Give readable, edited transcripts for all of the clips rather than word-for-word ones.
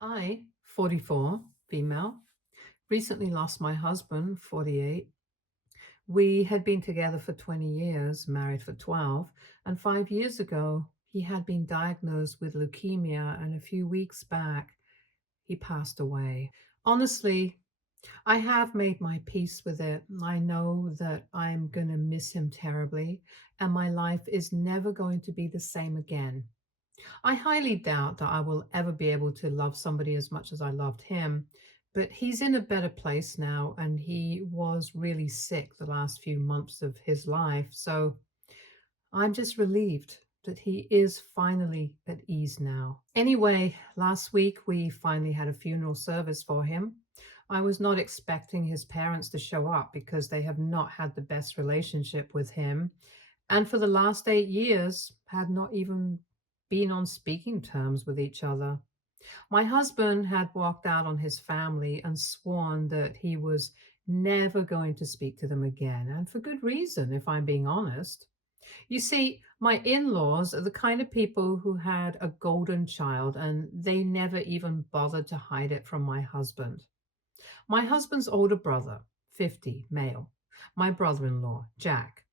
I, 44, female, recently lost my husband, 48. We had been together for 20 years, married for 12, and 5 years ago, he had been diagnosed with leukemia, and a few weeks back, he passed away. Honestly, I have made my peace with it. I know that I'm going to miss him terribly, and my life is never going to be the same again. I highly doubt that I will ever be able to love somebody as much as I loved him, but he's in a better place now, and he was really sick the last few months of his life. So I'm just relieved that he is finally at ease now. Anyway, last week we finally had a funeral service for him. I was not expecting his parents to show up because they have not had the best relationship with him, and for the last 8 years had not even been on speaking terms with each other. My husband had walked out on his family and sworn that he was never going to speak to them again, and for good reason, if I'm being honest. You see, my in laws are the kind of people who had a golden child and they never even bothered to hide it from my husband. My husband's older brother, 50, male, my brother in law, Jack,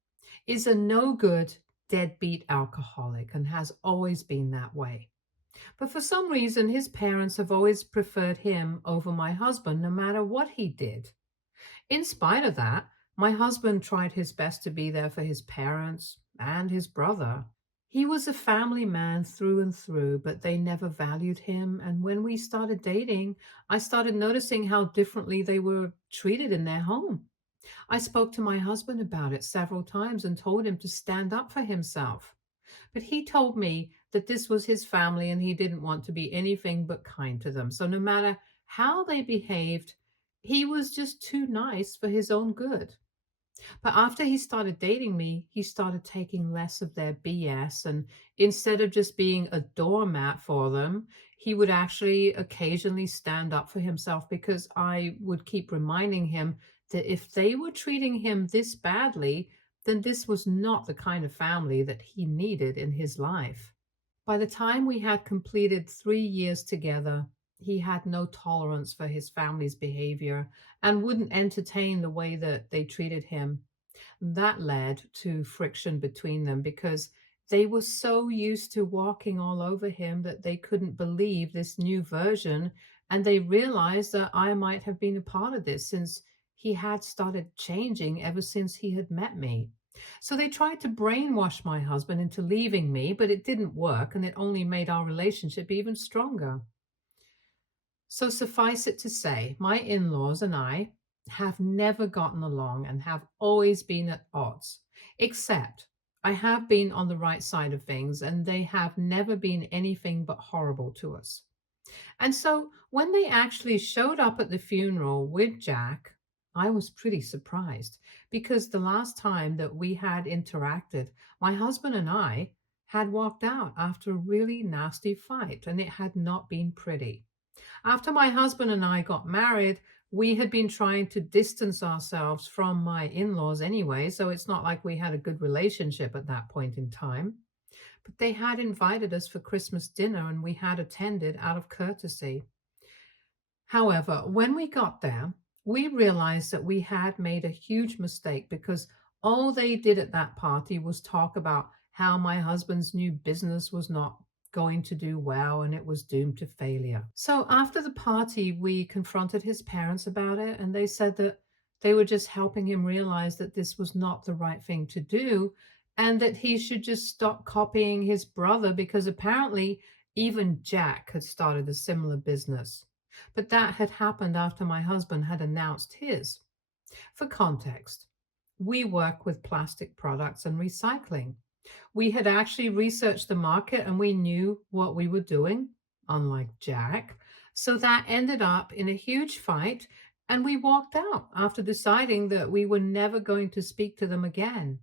is a no good, deadbeat alcoholic and has always been that way. But for some reason, his parents have always preferred him over my husband, no matter what he did. In spite of that, my husband tried his best to be there for his parents and his brother. He was a family man through and through, but they never valued him. And when we started dating, I started noticing how differently they were treated in their home. I spoke to my husband about it several times and told him to stand up for himself. But he told me that this was his family and he didn't want to be anything but kind to them. So no matter how they behaved, he was just too nice for his own good. But after he started dating me, he started taking less of their BS. And instead of just being a doormat for them, he would actually occasionally stand up for himself because I would keep reminding him that if they were treating him this badly, then this was not the kind of family that he needed in his life. By the time we had completed 3 years together, he had no tolerance for his family's behavior and wouldn't entertain the way that they treated him. That led to friction between them because they were so used to walking all over him that they couldn't believe this new version. And they realized that I might have been a part of this since he had started changing ever since he had met me. So they tried to brainwash my husband into leaving me, but it didn't work and it only made our relationship even stronger. So suffice it to say, my in laws and I have never gotten along and have always been at odds, except I have been on the right side of things and they have never been anything but horrible to us. And so when they actually showed up at the funeral with Jack, I was pretty surprised because the last time that we had interacted, my husband and I had walked out after a really nasty fight and it had not been pretty. After my husband and I got married, we had been trying to distance ourselves from my in laws anyway, so it's not like we had a good relationship at that point in time. But they had invited us for Christmas dinner and we had attended out of courtesy. However, when we got there, we realized that we had made a huge mistake because all they did at that party was talk about how my husband's new business was not going to do well and it was doomed to failure. So after the party, we confronted his parents about it, and they said that they were just helping him realize that this was not the right thing to do and that he should just stop copying his brother because apparently even Jack had started a similar business. But that had happened after my husband had announced his. For context, we work with plastic products and recycling. We had actually researched the market and we knew what we were doing, unlike Jack. So that ended up in a huge fight, and we walked out after deciding that we were never going to speak to them again.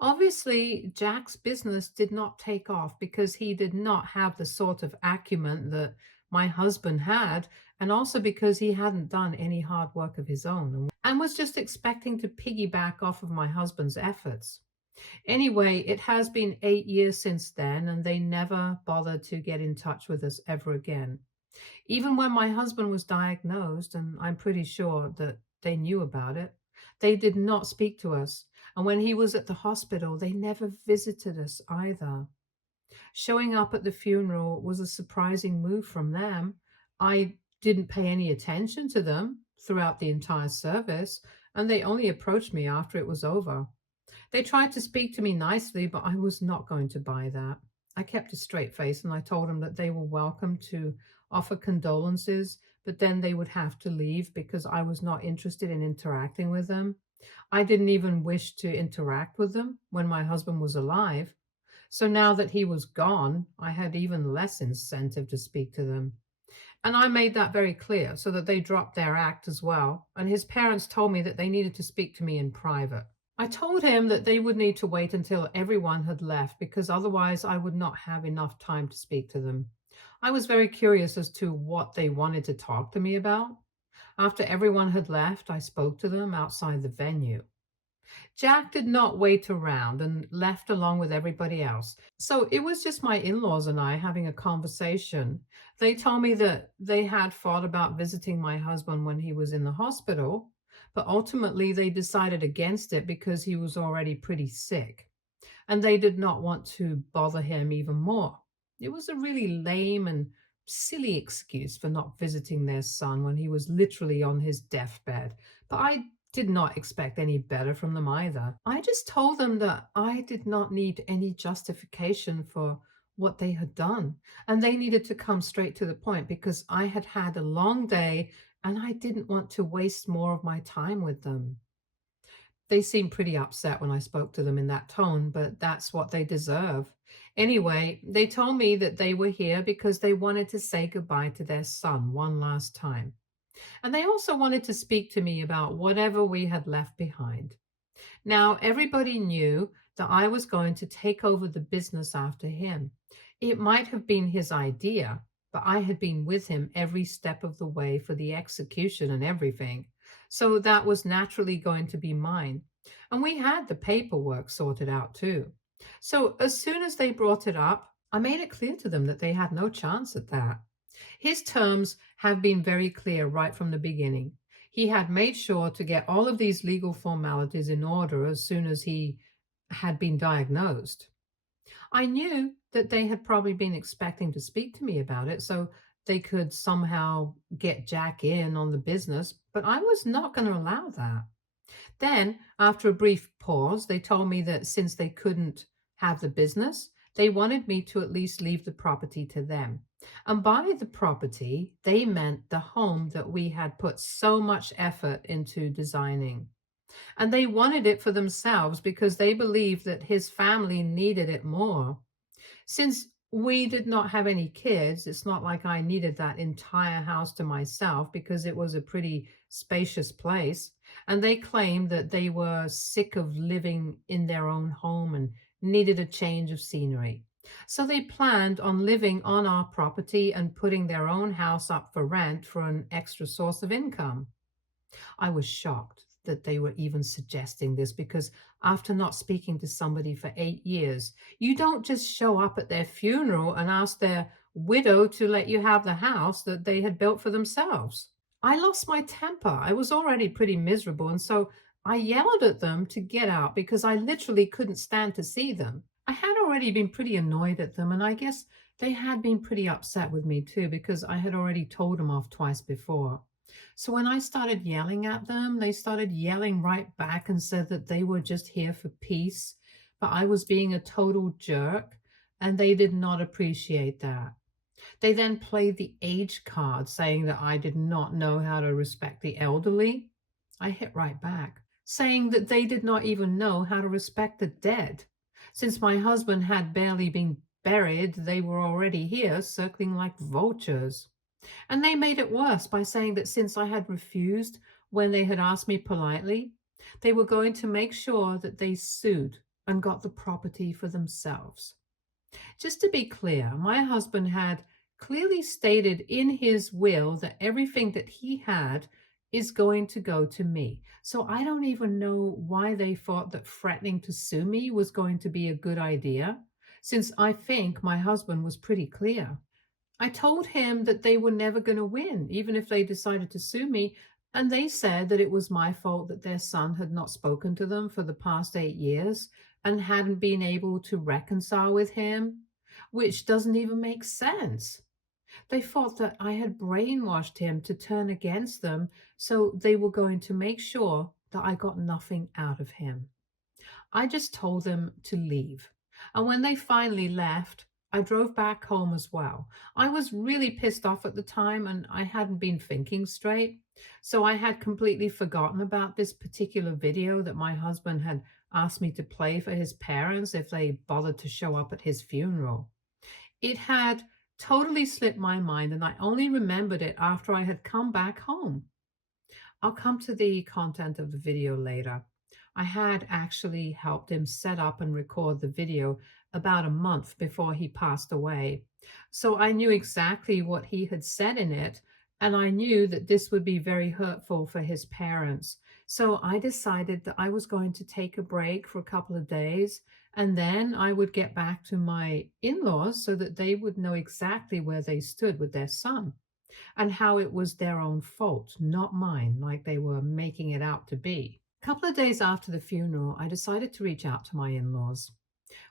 Obviously, Jack's business did not take off because he did not have the sort of acumen that my husband had, and also because he hadn't done any hard work of his own and was just expecting to piggyback off of my husband's efforts. Anyway, it has been 8 years since then, and they never bothered to get in touch with us ever again. Even when my husband was diagnosed, and I'm pretty sure that they knew about it, they did not speak to us. And when he was at the hospital, they never visited us either. Showing up at the funeral was a surprising move from them. I didn't pay any attention to them throughout the entire service, and they only approached me after it was over. They tried to speak to me nicely, but I was not going to buy that. I kept a straight face and I told them that they were welcome to offer condolences, but then they would have to leave because I was not interested in interacting with them. I didn't even wish to interact with them when my husband was alive. So now that he was gone, I had even less incentive to speak to them. And I made that very clear so that they dropped their act as well. And his parents told me that they needed to speak to me in private. I told him that they would need to wait until everyone had left because otherwise I would not have enough time to speak to them. I was very curious as to what they wanted to talk to me about. After everyone had left, I spoke to them outside the venue. Jack did not wait around and left along with everybody else. So it was just my in laws and I having a conversation. They told me that they had thought about visiting my husband when he was in the hospital, but ultimately they decided against it because he was already pretty sick and they did not want to bother him even more. It was a really lame and silly excuse for not visiting their son when he was literally on his deathbed. But I did not expect any better from them either. I just told them that I did not need any justification for what they had done, and they needed to come straight to the point because I had had a long day and I didn't want to waste more of my time with them. They seemed pretty upset when I spoke to them in that tone, but that's what they deserve. Anyway, they told me that they were here because they wanted to say goodbye to their son one last time. And they also wanted to speak to me about whatever we had left behind. Now, everybody knew that I was going to take over the business after him. It might have been his idea, but I had been with him every step of the way for the execution and everything. So that was naturally going to be mine. And we had the paperwork sorted out too. So as soon as they brought it up, I made it clear to them that they had no chance at that. His terms have been very clear right from the beginning. He had made sure to get all of these legal formalities in order as soon as he had been diagnosed. I knew that they had probably been expecting to speak to me about it so they could somehow get Jack in on the business, but I was not going to allow that. Then, after a brief pause, they told me that since they couldn't have the business, they wanted me to at least leave the property to them. And by the property, they meant the home that we had put so much effort into designing. And they wanted it for themselves because they believed that his family needed it more. Since we did not have any kids, it's not like I needed that entire house to myself because it was a pretty spacious place. And they claimed that they were sick of living in their own home and needed a change of scenery. So they planned on living on our property and putting their own house up for rent for an extra source of income. I was shocked that they were even suggesting this because after not speaking to somebody for 8 years, you don't just show up at their funeral and ask their widow to let you have the house that they had built for themselves. I lost my temper. I was already pretty miserable, and so I yelled at them to get out because I literally couldn't stand to see them. I had already been pretty annoyed at them, and I guess they had been pretty upset with me too because I had already told them off twice before. So when I started yelling at them, they started yelling right back and said that they were just here for peace, but I was being a total jerk, and they did not appreciate that. They then played the age card, saying that I did not know how to respect the elderly. I hit right back, saying that they did not even know how to respect the dead. Since my husband had barely been buried, they were already here, circling like vultures. And they made it worse by saying that since I had refused when they had asked me politely, they were going to make sure that they sued and got the property for themselves. Just to be clear, my husband had clearly stated in his will that everything that he had is going to go to me. So I don't even know why they thought that threatening to sue me was going to be a good idea, since I think my husband was pretty clear. I told him that they were never going to win, even if they decided to sue me. And they said that it was my fault that their son had not spoken to them for the past 8 years and hadn't been able to reconcile with him, which doesn't even make sense. They thought that I had brainwashed him to turn against them, so they were going to make sure that I got nothing out of him. I just told them to leave. And when they finally left, I drove back home as well. I was really pissed off at the time and I hadn't been thinking straight. So I had completely forgotten about this particular video that my husband had asked me to play for his parents if they bothered to show up at his funeral. It had totally slipped my mind, and I only remembered it after I had come back home. I'll come to the content of the video later. I had actually helped him set up and record the video about a month before he passed away. So I knew exactly what he had said in it, and I knew that this would be very hurtful for his parents. So I decided that I was going to take a break for a couple of days, and then I would get back to my in laws so that they would know exactly where they stood with their son and how it was their own fault, not mine, like they were making it out to be. A couple of days after the funeral, I decided to reach out to my in laws.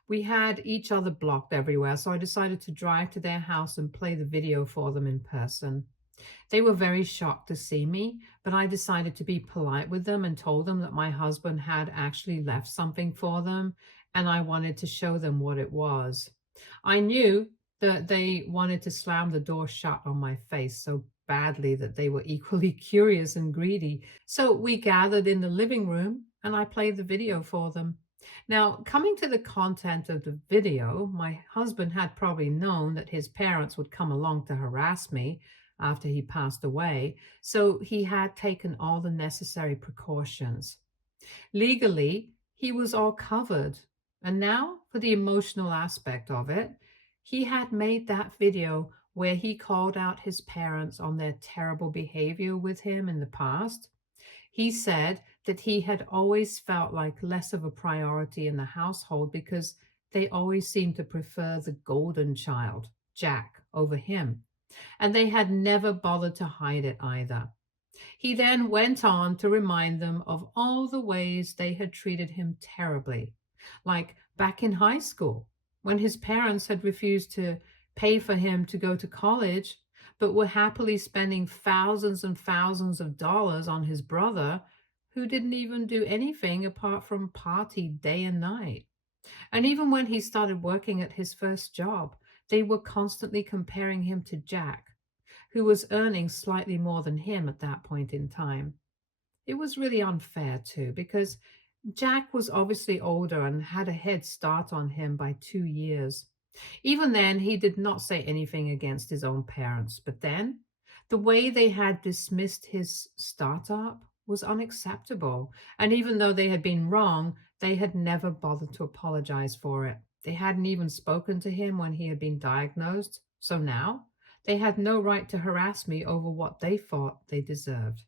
We had each other blocked everywhere, so I decided to drive to their house and play the video for them in person. They were very shocked to see me, but I decided to be polite with them and told them that my husband had actually left something for them and I wanted to show them what it was. I knew that they wanted to slam the door shut on my face so badly that they were equally curious and greedy. So we gathered in the living room and I played the video for them. Now, coming to the content of the video, my husband had probably known that his parents would come along to harass me after he passed away, so he had taken all the necessary precautions. Legally, he was all covered. And now, for the emotional aspect of it, he had made that video where he called out his parents on their terrible behavior with him in the past. He said that he had always felt like less of a priority in the household because they always seemed to prefer the golden child, Jack, over him. And they had never bothered to hide it either. He then went on to remind them of all the ways they had treated him terribly, like back in high school, when his parents had refused to pay for him to go to college, but were happily spending thousands and thousands of dollars on his brother, who didn't even do anything apart from party day and night. And even when he started working at his first job, they were constantly comparing him to Jack, who was earning slightly more than him at that point in time. It was really unfair, too, because Jack was obviously older and had a head start on him by 2 years. Even then, he did not say anything against his own parents. But then, the way they had dismissed his startup was unacceptable. And even though they had been wrong, they had never bothered to apologize for it. They hadn't even spoken to him when he had been diagnosed. So now, they had no right to harass me over what they thought they deserved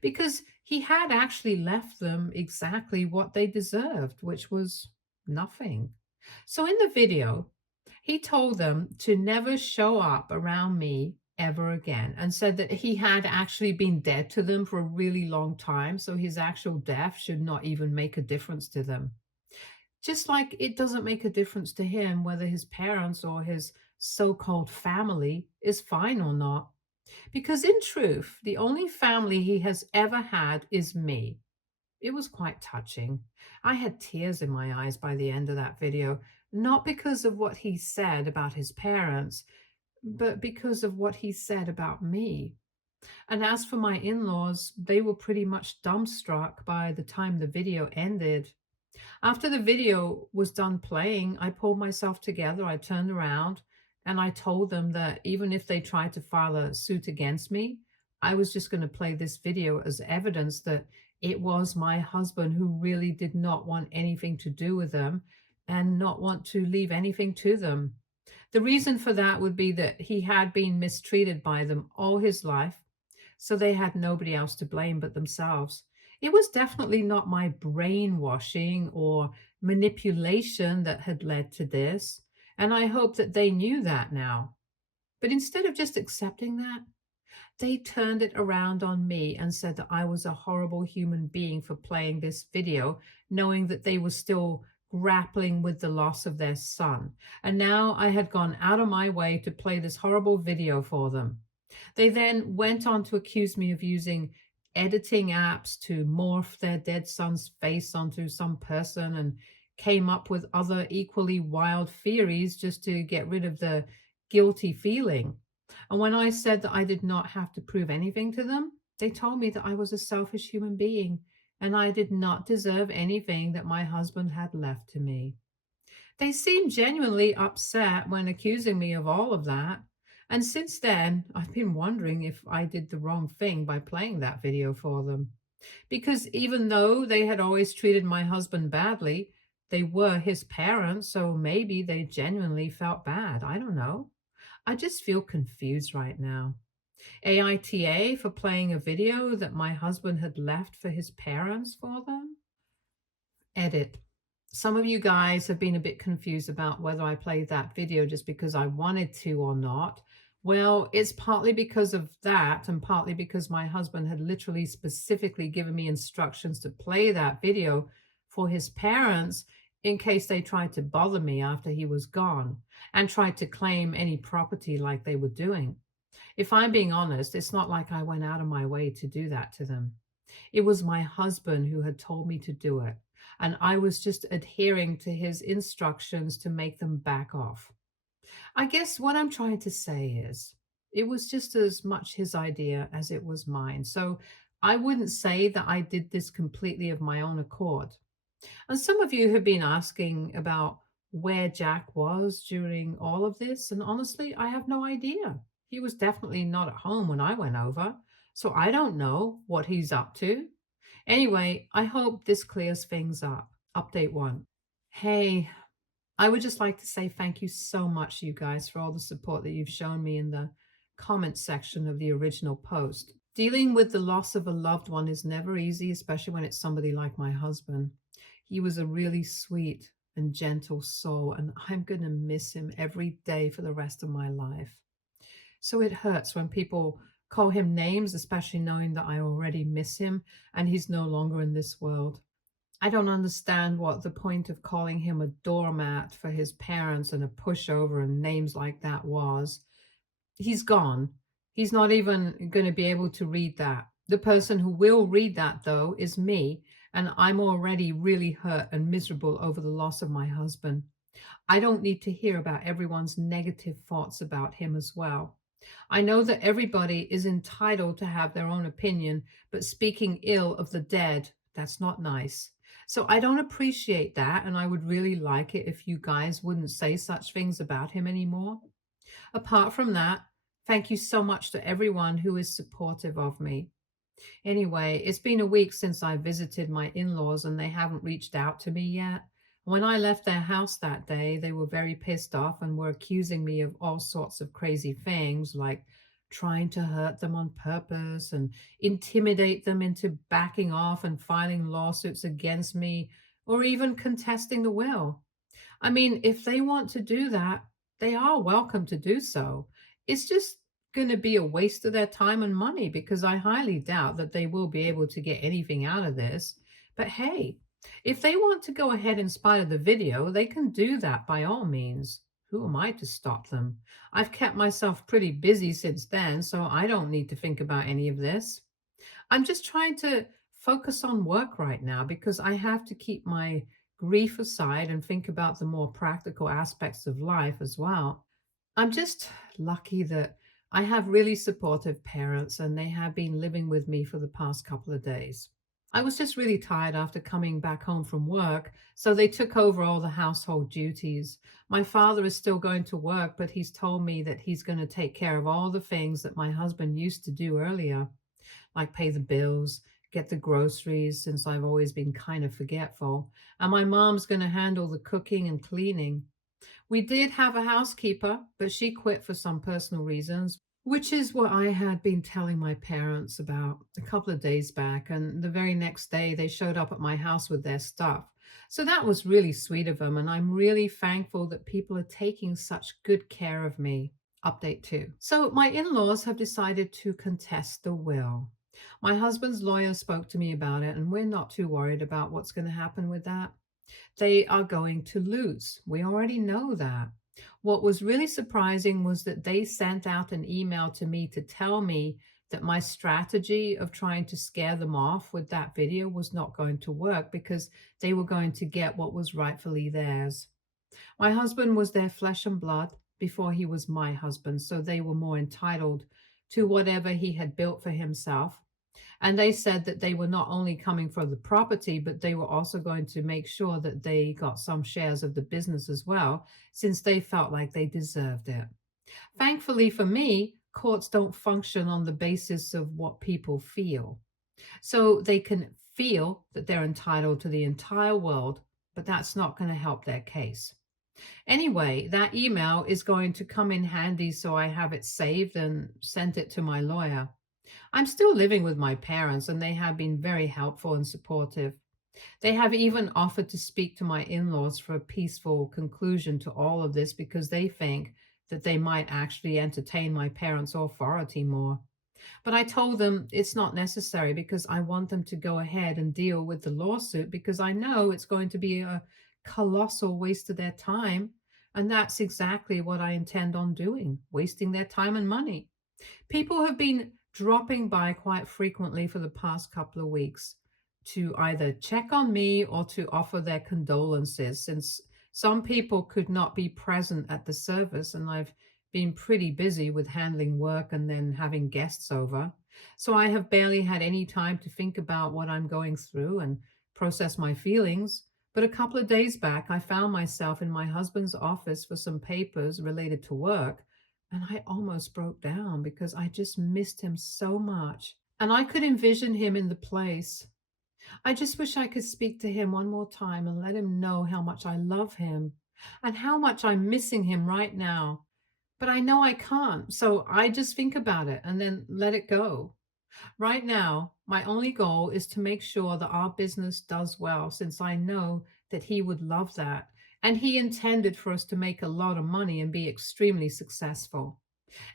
because he had actually left them exactly what they deserved, which was nothing. So in the video, he told them to never show up around me ever again and said that he had actually been dead to them for a really long time, so his actual death should not even make a difference to them. Just like it doesn't make a difference to him whether his parents or his so called family is fine or not. Because in truth, the only family he has ever had is me. It was quite touching. I had tears in my eyes by the end of that video, not because of what he said about his parents, but because of what he said about me. And as for my in laws, they were pretty much dumbstruck by the time the video ended. After the video was done playing, I pulled myself together, I turned around, and I told them that even if they tried to file a suit against me, I was just going to play this video as evidence that it was my husband who really did not want anything to do with them and not want to leave anything to them. The reason for that would be that he had been mistreated by them all his life, so they had nobody else to blame but themselves. It was definitely not my brainwashing or manipulation that had led to this, and I hope that they knew that now. But instead of just accepting that, they turned it around on me and said that I was a horrible human being for playing this video, knowing that they were still grappling with the loss of their son. And now I had gone out of my way to play this horrible video for them. They then went on to accuse me of using editing apps to morph their dead son's face onto some person and came up with other equally wild theories just to get rid of the guilty feeling. And when I said that I did not have to prove anything to them, they told me that I was a selfish human being and I did not deserve anything that my husband had left to me. They seemed genuinely upset when accusing me of all of that. And since then, I've been wondering if I did the wrong thing by playing that video for them. Because even though they had always treated my husband badly, they were his parents, so maybe they genuinely felt bad. I don't know. I just feel confused right now. AITA for playing a video that my husband had left for his parents for them? Edit. Some of you guys have been a bit confused about whether I played that video just because I wanted to or not. Well, it's partly because of that, and partly because my husband had literally specifically given me instructions to play that video for his parents in case they tried to bother me after he was gone and tried to claim any property like they were doing. If I'm being honest, it's not like I went out of my way to do that to them. It was my husband who had told me to do it, and I was just adhering to his instructions to make them back off. I guess what I'm trying to say is it was just as much his idea as it was mine. So I wouldn't say that I did this completely of my own accord. And some of you have been asking about where Jack was during all of this. And honestly, I have no idea. He was definitely not at home when I went over. So I don't know what he's up to. Anyway, I hope this clears things up. Update one. Hey, I would just like to say thank you so much, you guys, for all the support that you've shown me in the comment section of the original post. Dealing with the loss of a loved one is never easy, especially when it's somebody like my husband. He was a really sweet and gentle soul, and I'm going to miss him every day for the rest of my life. So it hurts when people call him names, especially knowing that I already miss him and he's no longer in this world. I don't understand what the point of calling him a doormat for his parents and a pushover and names like that was. He's gone. He's not even going to be able to read that. The person who will read that, though, is me, and I'm already really hurt and miserable over the loss of my husband. I don't need to hear about everyone's negative thoughts about him as well. I know that everybody is entitled to have their own opinion, but speaking ill of the dead, that's not nice. So I don't appreciate that, and I would really like it if you guys wouldn't say such things about him anymore. Apart from that, thank you so much to everyone who is supportive of me. Anyway, it's been a week since I visited my in laws and they haven't reached out to me yet. When I left their house that day, they were very pissed off and were accusing me of all sorts of crazy things like trying to hurt them on purpose and intimidate them into backing off and filing lawsuits against me or even contesting the will. I mean, if they want to do that, they are welcome to do so. It's just going to be a waste of their time and money because I highly doubt that they will be able to get anything out of this. But hey, if they want to go ahead in spite of the video, they can do that by all means. Who am I to stop them? I've kept myself pretty busy since then, so I don't need to think about any of this. I'm just trying to focus on work right now because I have to keep my grief aside and think about the more practical aspects of life as well. I'm just lucky that I have really supportive parents and they have been living with me for the past couple of days. I was just really tired after coming back home from work, so they took over all the household duties. My father is still going to work, but he's told me that he's going to take care of all the things that my husband used to do earlier, like pay the bills, get the groceries, since I've always been kind of forgetful. And my mom's going to handle the cooking and cleaning. We did have a housekeeper, but she quit for some personal reasons, which is what I had been telling my parents about a couple of days back. And the very next day, they showed up at my house with their stuff. So that was really sweet of them. And I'm really thankful that people are taking such good care of me. Update 2. So, my in laws have decided to contest the will. My husband's lawyer spoke to me about it, and we're not too worried about what's going to happen with that. They are going to lose. We already know that. What was really surprising was that they sent out an email to me to tell me that my strategy of trying to scare them off with that video was not going to work because they were going to get what was rightfully theirs. My husband was their flesh and blood before he was my husband, so they were more entitled to whatever he had built for himself. And they said that they were not only coming for the property, but they were also going to make sure that they got some shares of the business as well, since they felt like they deserved it. Thankfully for me, courts don't function on the basis of what people feel. So they can feel that they're entitled to the entire world, but that's not going to help their case. Anyway, that email is going to come in handy, so I have it saved and sent it to my lawyer. I'm still living with my parents, and they have been very helpful and supportive. They have even offered to speak to my in laws for a peaceful conclusion to all of this because they think that they might actually entertain my parents' authority more. But I told them it's not necessary because I want them to go ahead and deal with the lawsuit because I know it's going to be a colossal waste of their time. And that's exactly what I intend on doing, wasting their time and money. People have been dropping by quite frequently for the past couple of weeks to either check on me or to offer their condolences since some people could not be present at the service and I've been pretty busy with handling work and then having guests over. So I have barely had any time to think about what I'm going through and process my feelings. But a couple of days back, I found myself in my husband's office for some papers related to work, and I almost broke down because I just missed him so much. And I could envision him in the place. I just wish I could speak to him one more time and let him know how much I love him and how much I'm missing him right now. But I know I can't. So I just think about it and then let it go. Right now, my only goal is to make sure that our business does well since I know that he would love that. And he intended for us to make a lot of money and be extremely successful.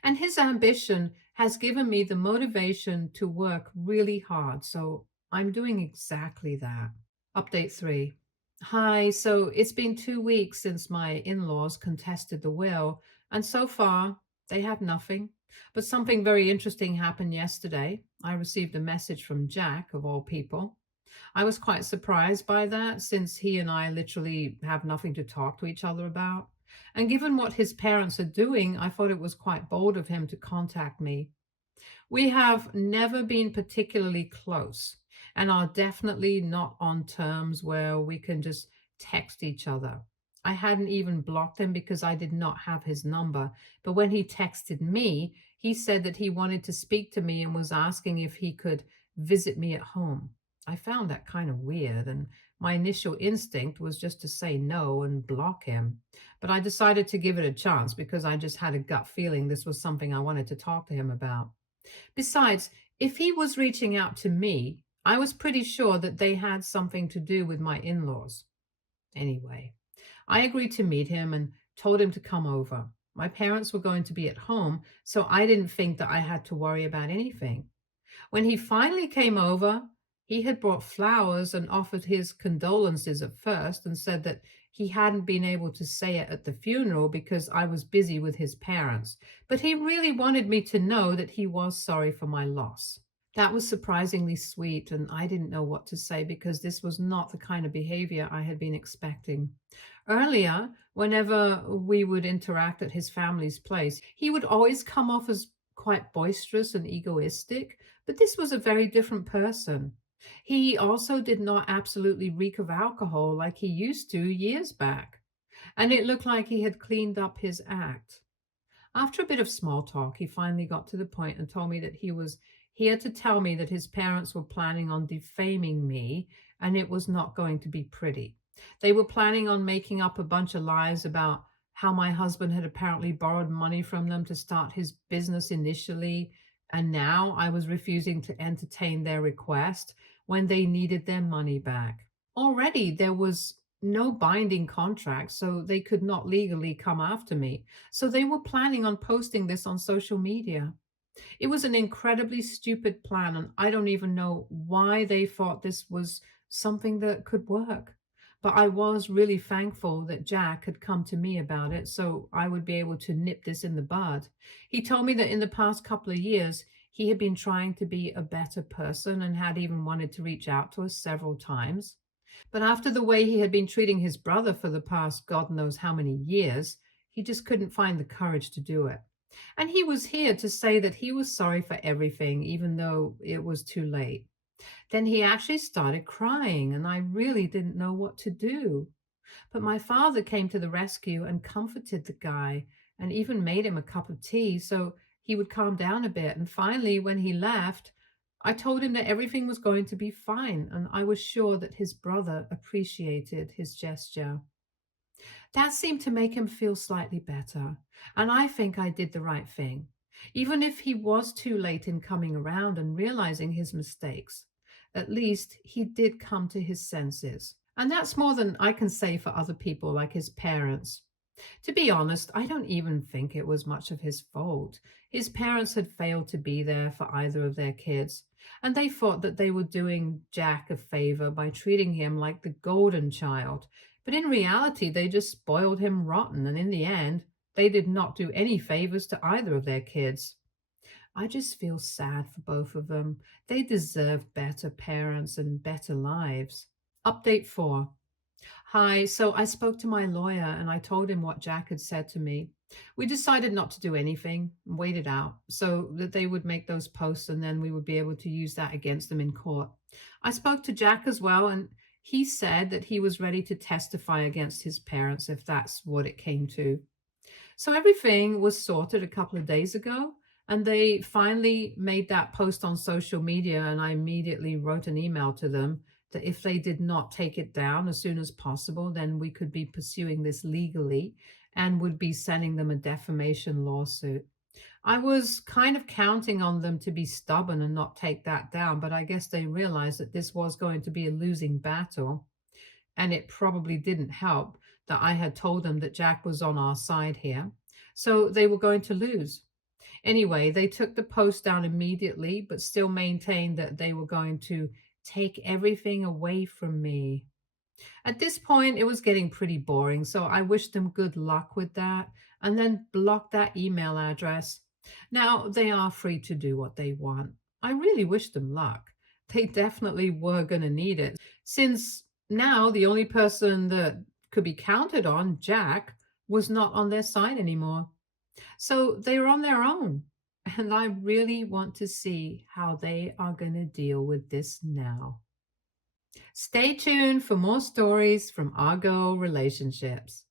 And his ambition has given me the motivation to work really hard. So I'm doing exactly that. Update 3. Hi, so it's been 2 weeks since my in laws contested the will, and so far they have nothing. But something very interesting happened yesterday. I received a message from Jack, of all people. I was quite surprised by that since he and I literally have nothing to talk to each other about. And given what his parents are doing, I thought it was quite bold of him to contact me. We have never been particularly close and are definitely not on terms where we can just text each other. I hadn't even blocked him because I did not have his number. But when he texted me, he said that he wanted to speak to me and was asking if he could visit me at home. I found that kind of weird, and my initial instinct was just to say no and block him. But I decided to give it a chance because I just had a gut feeling this was something I wanted to talk to him about. Besides, if he was reaching out to me, I was pretty sure that they had something to do with my in laws. Anyway, I agreed to meet him and told him to come over. My parents were going to be at home, so I didn't think that I had to worry about anything. When he finally came over, he had brought flowers and offered his condolences at first and said that he hadn't been able to say it at the funeral because I was busy with his parents. But he really wanted me to know that he was sorry for my loss. That was surprisingly sweet, and I didn't know what to say because this was not the kind of behavior I had been expecting. Earlier, whenever we would interact at his family's place, he would always come off as quite boisterous and egoistic, but this was a very different person. He also did not absolutely reek of alcohol like he used to years back, and it looked like he had cleaned up his act. After a bit of small talk, he finally got to the point and told me that he was here to tell me that his parents were planning on defaming me and it was not going to be pretty. They were planning on making up a bunch of lies about how my husband had apparently borrowed money from them to start his business initially, and now I was refusing to entertain their request when they needed their money back. Already there was no binding contract, so they could not legally come after me. So they were planning on posting this on social media. It was an incredibly stupid plan, and I don't even know why they thought this was something that could work. But I was really thankful that Jack had come to me about it so I would be able to nip this in the bud. He told me that in the past couple of years, he had been trying to be a better person and had even wanted to reach out to us several times. But after the way he had been treating his brother for the past God knows how many years, he just couldn't find the courage to do it. And he was here to say that he was sorry for everything, even though it was too late. Then he actually started crying, and I really didn't know what to do. But my father came to the rescue and comforted the guy and even made him a cup of tea so he would calm down a bit. And finally, when he left, I told him that everything was going to be fine, and I was sure that his brother appreciated his gesture. That seemed to make him feel slightly better, and I think I did the right thing. Even if he was too late in coming around and realizing his mistakes, at least he did come to his senses. And that's more than I can say for other people, like his parents. To be honest, I don't even think it was much of his fault. His parents had failed to be there for either of their kids, and they thought that they were doing Jack a favor by treating him like the golden child. But in reality, they just spoiled him rotten, and in the end, they did not do any favors to either of their kids. I just feel sad for both of them. They deserve better parents and better lives. Update 4. Hi, so I spoke to my lawyer and I told him what Jack had said to me. We decided not to do anything, wait it out, so that they would make those posts and then we would be able to use that against them in court. I spoke to Jack as well, and he said that he was ready to testify against his parents if that's what it came to. So everything was sorted a couple of days ago, and they finally made that post on social media. And I immediately wrote an email to them that if they did not take it down as soon as possible, then we could be pursuing this legally and would be sending them a defamation lawsuit. I was kind of counting on them to be stubborn and not take that down, but I guess they realized that this was going to be a losing battle. And it probably didn't help that I had told them that Jack was on our side here. So they were going to lose. Anyway, they took the post down immediately, but still maintained that they were going to take everything away from me. At this point, it was getting pretty boring, so I wished them good luck with that and then blocked that email address. Now, they are free to do what they want. I really wish them luck. They definitely were going to need it, since now the only person that could be counted on, Jack, was not on their side anymore. So they are on their own. And I really want to see how they are going to deal with this now. Stay tuned for more stories from Argo Relationships.